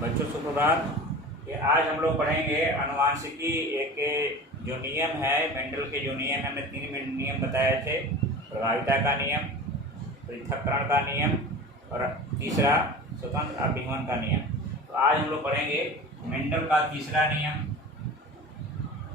बच्चों सुप्रभात। कि आज हम लोग पढ़ेंगे अनुवांशिकी एक जो नियम है, मेंडल के जो नियम है, हमने 3 नियम बताए थे। प्रभाविता का नियम, पृथक्करण का नियम और तीसरा स्वतंत्र अभिवन का नियम। तो आज हम लोग पढ़ेंगे मेंडल का तीसरा नियम।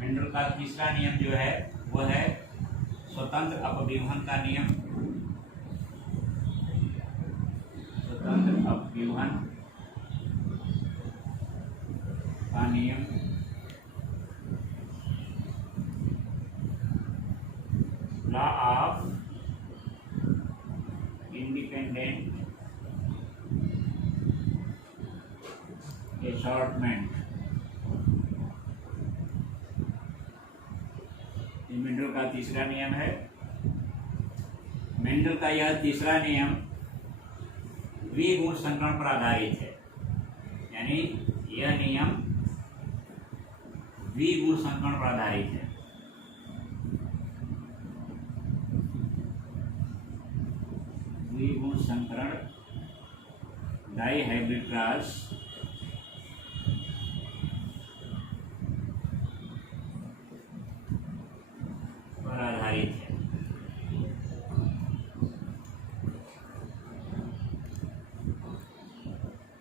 मेंडल का तीसरा नियम जो है वो है स्वतंत्र अपव्यूहन का नियम। स्वतंत्र अपव्यूहन का नियम। Law of independent assortment. Mendel का तीसरा नियम है। मेंडल का यह तीसरा नियम द्विगुण संकरण पर आधारित है, यानी यह नियम द्विगुण संकरण पर आधारित है। द्विगुण संकरण, डाइहाइब्रिड क्रॉस पर आधारित है।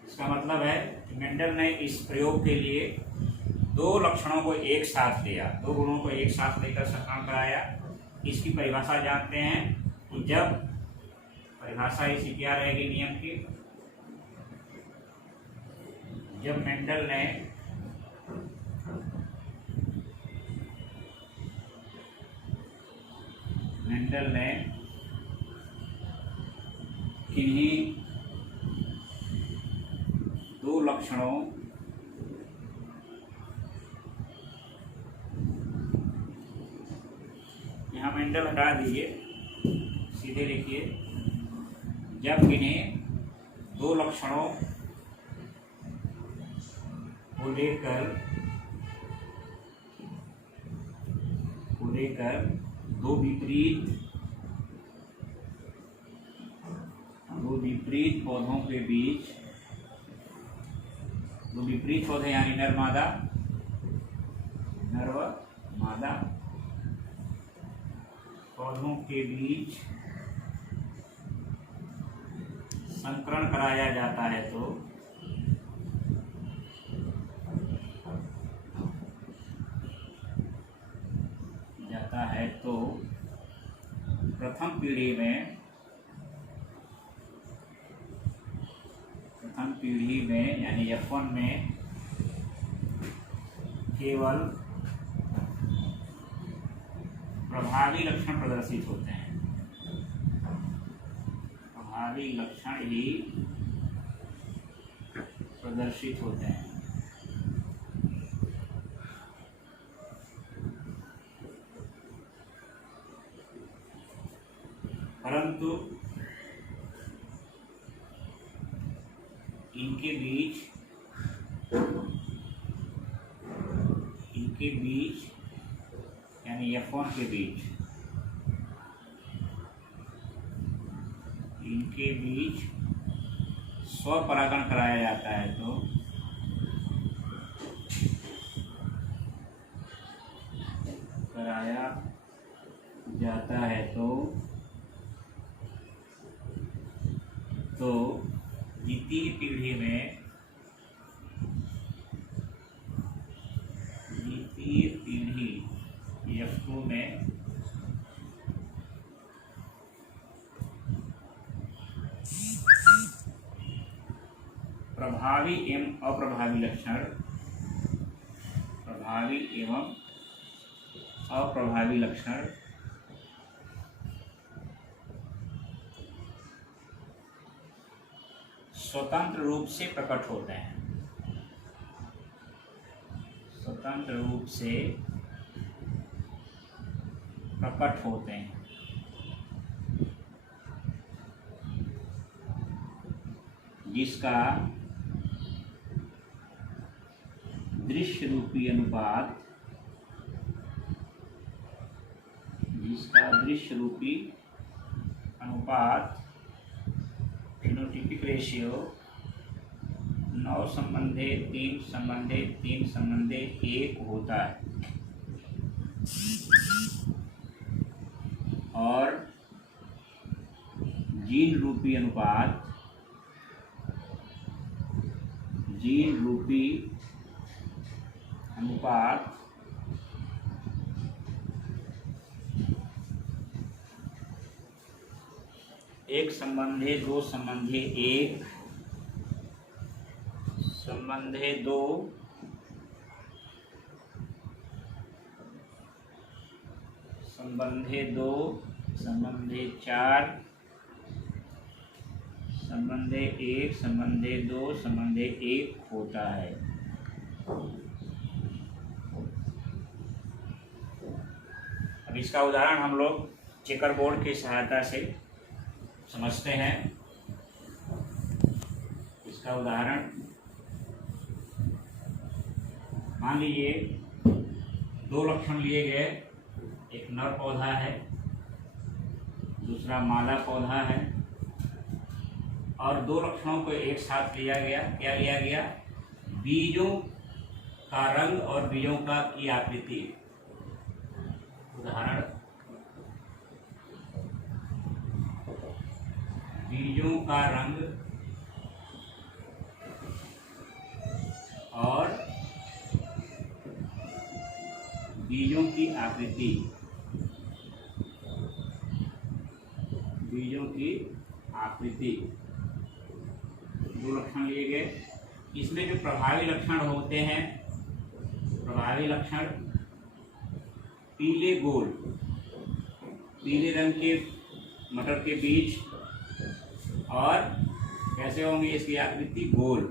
इसका मतलब है कि मेंडल ने इस प्रयोग के लिए दो लक्षणों को एक साथ लिया, दो गुणों को एक साथ लेकर संकरण कराया। इसकी परिभाषा जानते हैं कि जब परिभाषा इसकी क्या रहेगी नियम की, जब मेंडल ने किन्हीं दो लक्षणों यहाँ मेंडल हटा दीजिए, सीधे लिखिए, जब इन्हें दो लक्षणों को लेकर दो विपरीत पौधों के बीच, दो विपरीत पौधे यानी नर व मादा पौधों के बीच संकरण कराया जाता है तो प्रथम पीढ़ी में यानी F1 में केवल प्रभावी लक्षण प्रदर्शित होते हैं। प्रभावी लक्षण ही प्रदर्शित होते हैं। परंतु इनके बीच यानी F1 के बीच, इनके बीच स्वपरागण कराया जाता है तो द्वितीय पीढ़ी F2 में प्रभावी एवं अप्रभावी लक्षण स्वतंत्र रूप से प्रकट होते हैं। स्वतंत्र रूप से प्रकट होते हैं। जिसका दृश्य रूपी अनुपात फिनोटाइपिक रेशियो 9 संबंधे 3 संबंधे 3 संबंधे 1 होता है और जीन रूपी अनुपात एक संबंधे 2 संबंधे 1 संबंधे 2 संबंधे 2 संबंधे 4 संबंधे 1 संबंधे 2 संबंधे 1 होता है। अब इसका उदाहरण हम लोग चेकर बोर्ड की सहायता से समझते हैं। इसका उदाहरण मान लीजिए 2 लक्षण लिए गए, एक नर पौधा है, दूसरा मादा पौधा है और 2 लक्षणों को एक साथ लिया गया। क्या लिया गया? बीजों का रंग और बीजों की आकृति। उदाहरण, बीजों का रंग और बीजों की आकृति। बीजों की आकृति 2 लक्षण लिए गए। इसमें जो प्रभावी लक्षण होते हैं, प्रभावी लक्षण पीले गोल, पीले रंग के मटर के बीज और कैसे होंगे इसकी आकृति? गोल।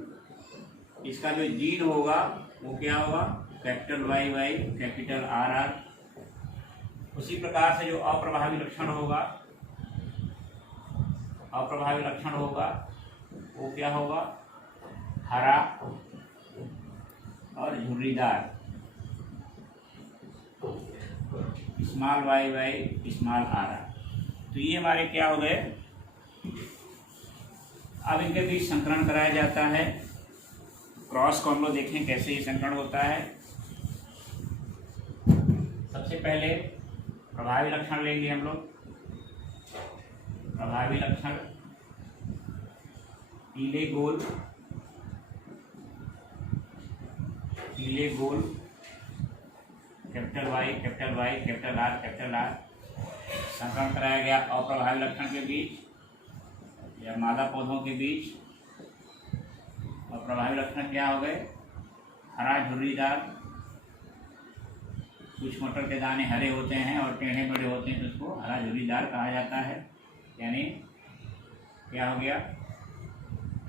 इसका जो जीन होगा वो क्या होगा? Capital Y Y capital R R. उसी प्रकार से जो अप्रभावी लक्षण होगा, अप्रभावी लक्षण होगा वो क्या होगा? हरा और झुर्रीदार, small Y Y small R R. तो ये हमारे क्या हो गए? अब इनके बीच संकरण कराया जाता है। क्रॉस को हम लोग देखें कैसे ये संकरण होता है। सबसे पहले प्रभावी लक्षण लेंगे हम लोग। प्रभावी लक्षण पीले गोल, पीले गोल, कैपिटल वाई कैपिटल आर। संकरण कराया गया अप्रभावी लक्षण के बीच या मादा पौधों के बीच। और प्रभावी लक्षण क्या हो गए? हरा झुर्रीदार, कुछ मटर के दाने हरे होते हैं और टेढ़े बड़े होते हैं तो उसको हरा झुर्रीदार कहा जाता है। यानी क्या हो गया?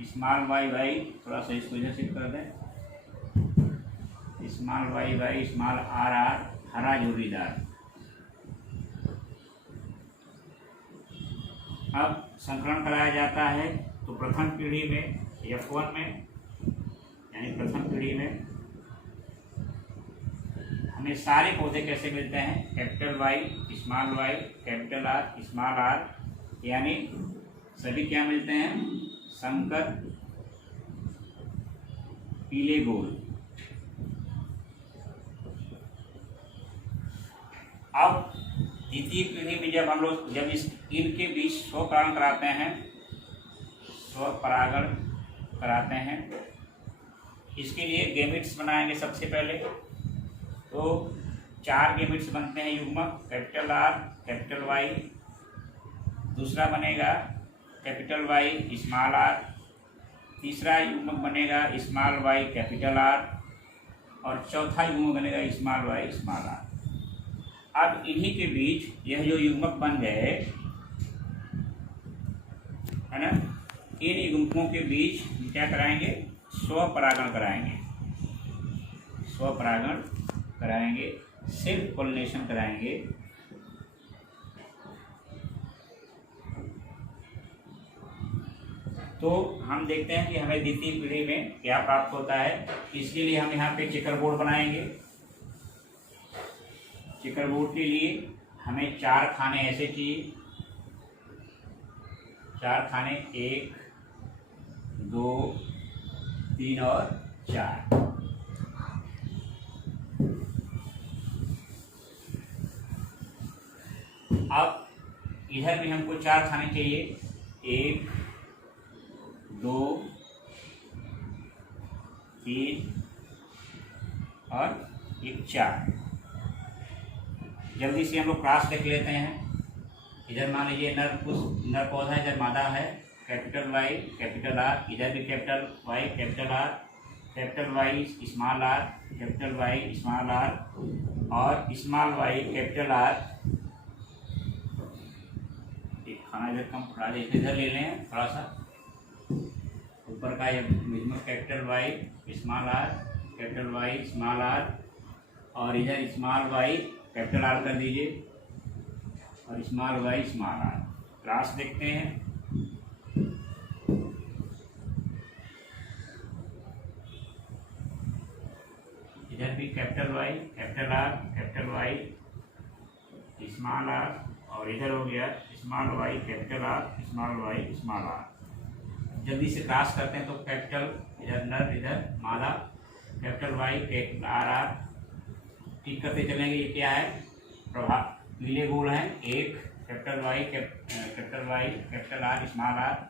स्मॉल वाई वाई, थोड़ा सा इसको इधर शिफ्ट कर दें, small Y Y small R R, हरा झुर्रीदार। अब संकरण कराया जाता है तो प्रथम पीढ़ी में F1 में, यानी प्रथम पीढ़ी में हमें सारे पौधे कैसे मिलते हैं? Capital Y small Y capital R small R, यानी सभी क्या मिलते हैं? संकर पीले गोल। अब द्वितीय पीढ़ी में जब हम लोग इनके बीच स्वपरागण कराते हैं, स्वपरागण कराते हैं, इसके लिए गैमेट्स बनाएंगे। सबसे पहले तो 4 गैमेट्स बनते हैं युग्मक, कैपिटल आर कैपिटल वाई, दूसरा बनेगा कैपिटल वाई स्मॉल आर, तीसरा युग्मक बनेगा स्मॉल वाई कैपिटल आर और चौथा युग्मक बनेगा स्मॉल वाई स्मॉल आर। अब इन्हीं के बीच यह जो युग्मक बन गए है ना, इन युग्मकों के बीच क्या कराएंगे? स्वपरागण कराएंगे। स्वपरागण कराएंगे, सेल्फ पॉलिनेशन कराएंगे। तो हम देखते हैं कि हमें द्वितीय पीढ़ी में क्या प्राप्त होता है। इसके लिए हम यहाँ पे चेकर बोर्ड बनाएंगे। चेकर बोर्ड के लिए हमें 4 खाने ऐसे चाहिए। 4 खाने 1 2 3 और 4। अब इधर भी हमको 4 खाने चाहिए, 1 2 3 और 4। जल्दी से हम लोग क्लास देख लेते हैं। इधर मान लीजिए नर पौधा, इधर मादा है, कैपिटल वाई कैपिटल आर, इधर भी capital Y capital R, capital Y small R, capital Y small R और स्मॉल वाई कैपिटल आर। एक खाना इधर कम थोड़ा इधर ले लें, थोड़ा सा ऊपर का ये capital Y small R, capital Y small R और इधर स्मॉल वाई कैपिटल आर कर दीजिए और small Y small R. Class देखते हैं। इधर भी capital Y capital R capital Y small R और इधर हो गया small Y capital R small Y small R. जल्दी से क्लास करते हैं। तो कैपिटल इधर नर इधर मादा, capital Y capital R R ठीक करते चलेंगे। ये क्या है? प्रभाव पीले गोल हैं, एक capital Y capital R small R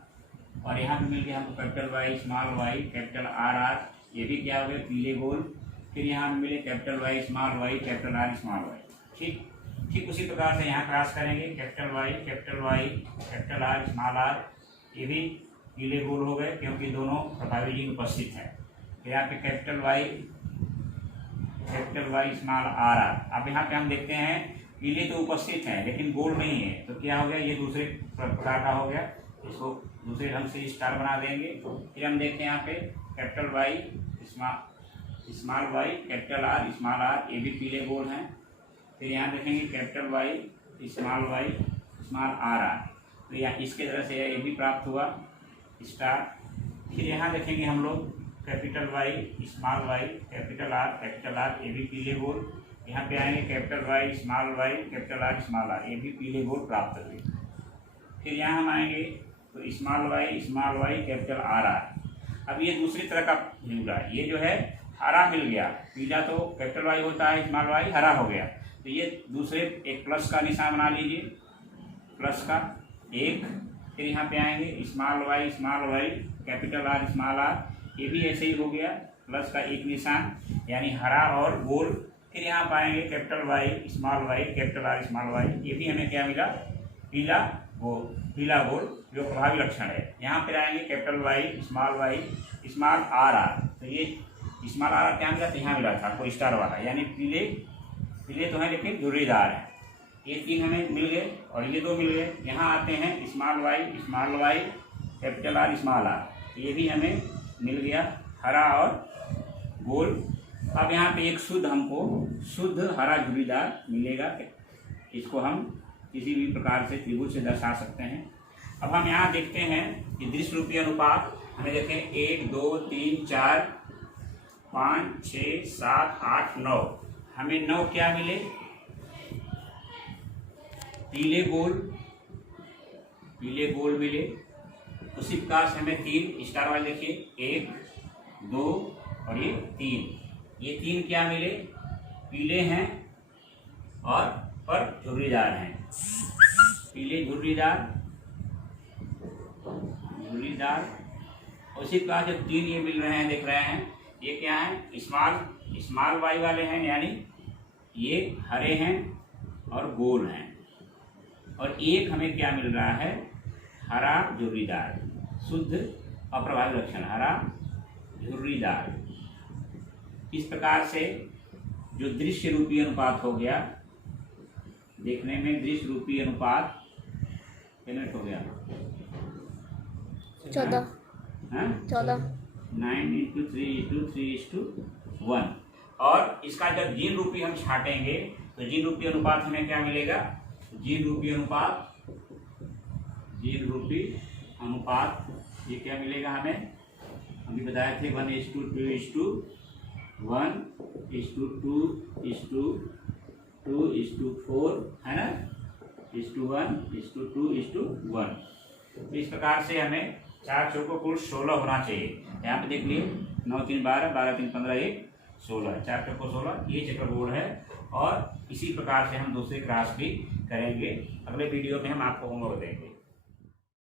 और यहाँ पे मिल गया हमको capital Y small Y capital R R. ये भी क्या हो गया? पीले गोल। फिर यहाँ पे मिले capital Y small Y capital R small Y. ठीक उसी प्रकार से यहाँ क्रॉस करेंगे, capital Y capital R small R. ये भी पीले गोल हो गए क्योंकि दोनों प्रभावी जी उपस्थित हैं। फिर यहाँ पे capital Y small R R. अब यहाँ पे हम देखते हैं पीले तो उपस्थित हैं लेकिन गोल नहीं है, तो क्या हो गया? ये दूसरे प्रकार का हो गया। इसको दूसरे ढंग से स्टार बना देंगे। फिर हम देखते हैं यहाँ पे capital Y small Y capital R small R, ये भी पीले गोल हैं। फिर यहाँ देखेंगे capital Y small R R, तो यहाँ इसके तरह से ये भी प्राप्त हुआ स्टार। फिर यहाँ देखेंगे हम लोग कैपिटल वाई कैपिटल आर, ये भी पीले गोल। यहाँ पे आएंगे capital Y capital R small R, ये भी पीले गोल प्राप्त हुए। फिर यहाँ हम आएंगे तो small Y capital R R. अब ये दूसरी तरह का मिला, ये जो है हरा मिल गया। पीला तो कैपिटल वाई होता है, स्मॉल वाई हरा हो गया। तो ये दूसरे एक प्लस का निशान बना लीजिए, प्लस का एक। फिर यहाँ पे आएंगे small Y capital R small R, ये भी ऐसे ही हो गया, प्लस का एक निशान यानी हरा और गोल। फिर यहाँ पाएंगे capital Y capital R small Y, ये भी हमें क्या मिला? पीला गोल जो प्रभावी लक्षण है। यहाँ पर आएंगे capital Y small R R, तो ये स्मॉल आर आर क्या मिला? तो यहाँ मिला था कोई स्टार वाला, यानी पीले तो हैं लेकिन झुर्रीदार है। ये 3 हमें मिल गए और ये 2 मिल गए। यहाँ आते हैं small Y capital R small R, ये भी हमें मिल गया हरा और गोल। अब यहाँ पे एक हमको शुद्ध हरा झुर्रीदार मिलेगा। इसको हम किसी भी प्रकार से त्रिभुज से दर्शा सकते हैं। अब हम यहाँ देखते हैं कि दृश्य रूपी अनुपात हमें देखें 1 2 3 4 5 6 7 8 9। हमें 9 क्या मिले? पीले गोल मिले। उसी प्रकार से हमें 3 स्टार वाले देखिए 1 2 और ये 3। ये 3 क्या मिले? पीले हैं और पर झुर्रीदार हैं। पीले झुर्रीदार। उसी प्रकार से 3 ये मिल रहे हैं, देख रहे हैं। ये क्या है? स्मॉल वाई वाले हैं, यानी ये हरे हैं और गोल हैं। और एक हमें क्या मिल रहा है? हरा झुर्रीदार, शुद्ध अप्रभावी लक्षण हरा झुर्रीदार। इस प्रकार से जो दृश्य रूपी अनुपात हो गया, देखने में दृश्य रूपी अनुपात कितना हो गया? 14 9:3:3:1। और इसका जब जीन रूपी हम छाटेंगे तो जीन रूपी अनुपात हमें क्या मिलेगा? जीन रूपी अनुपात ये क्या मिलेगा हमें? अभी बताए थे 1:2:1 2:4 है ना, 1:2:1। तो इस प्रकार से हमें 4 चौकों कुल 16 होना चाहिए। यहाँ पे देख लिए 9 3 12, 12 3 15, 1 16, 4 चौको 16, ये चेकर बोर्ड है। और इसी प्रकार से हम दूसरे क्लास भी करेंगे। अगले वीडियो में हम आपको होमवर्क देंगे।